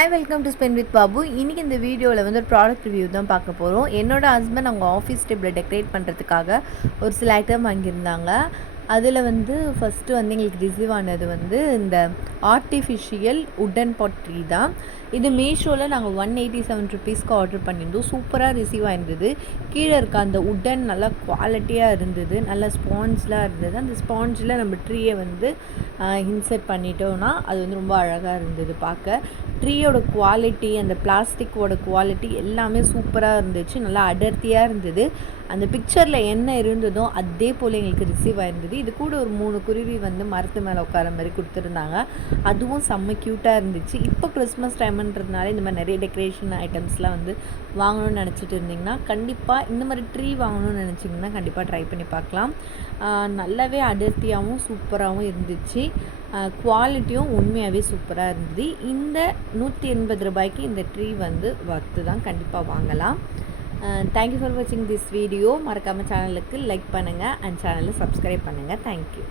Hi welcome to ஸ்பென் with Babu இன்றைக்கி இந்த வீடியோவில் வந்து ஒரு ப்ராடக்ட் ரிவ்யூ தான் பார்க்க போகிறோம் என்னோடய ஹஸ்பண்ட் அவங்க ஆஃபீஸ் டேபிளை டெக்கரேட் பண்ணுறதுக்காக ஒரு சில ஐட்டம் வாங்கியிருந்தாங்க. அதில் வந்து ஃபஸ்ட்டு வந்து எங்களுக்கு ரிசீவ் ஆனது வந்து இந்த ஆர்டிஃபிஷியல் உட்டன் பாட்ரி தான். இது மீஷோவில் நாங்கள் ஒன் எயிட்டி செவன் ருபீஸ்க்கு ஆர்டர் பண்ணியிருந்தோம். சூப்பராக ரிசீவ் ஆயிருந்தது. கீழே இருக்க அந்த உட்டன் நல்லா குவாலிட்டியாக இருந்தது. நல்லா ஸ்பான்ஸ்லாம் இருந்தது. அந்த ஸ்பான்ஜில் நம்ம ட்ரீயை வந்து இன்சர்ட் பண்ணிட்டோம்னா அது வந்து ரொம்ப அழகாக இருந்தது பார்க்க. ட்ரீயோட குவாலிட்டி அந்த பிளாஸ்டிக்கோட குவாலிட்டி எல்லாமே சூப்பராக இருந்துச்சு. நல்லா அடர்த்தியாக இருந்தது. அந்த பிக்சரில் என்ன இருந்ததோ அதே போல் எங்களுக்கு ரிசீவ் ஆயிருந்தது. இது கூட ஒரு மூணு குருவி வந்து மரத்து மேலே உட்கார மாதிரி கொடுத்துருந்தாங்க. அதுவும் செம்ம க்யூட்டாக இருந்துச்சு. இப்போ கிறிஸ்மஸ் டைம்ன்றதுனால இந்த மாதிரி நிறைய டெக்கரேஷன் ஐட்டம்ஸ்லாம் வந்து வாங்கணும்னு நினச்சிட்டு இருந்தீங்கன்னா கண்டிப்பாக இந்த மாதிரி ட்ரீ வாங்கணும்னு நினச்சிங்கன்னா கண்டிப்பாக ட்ரை பண்ணி பார்க்கலாம். நல்லாவே அடர்த்தியாகவும் சூப்பராகவும் இருந்துச்சு. குவாலிட்டியும் உண்மையாகவே சூப்பராக இருந்தது. இந்த நூற்றி எண்பது ரூபாய்க்கு இந்த ட்ரீ வந்து வத்து தான் கண்டிப்பாக வாங்கலாம். தேங்க்யூ ஃபார் வாட்சிங் திஸ் வீடியோ மறக்காமல் சேனலுக்கு லைக் பண்ணுங்கள் அண்ட் சேனலை சப்ஸ்கிரைப் பண்ணுங்கள் தேங்க்யூ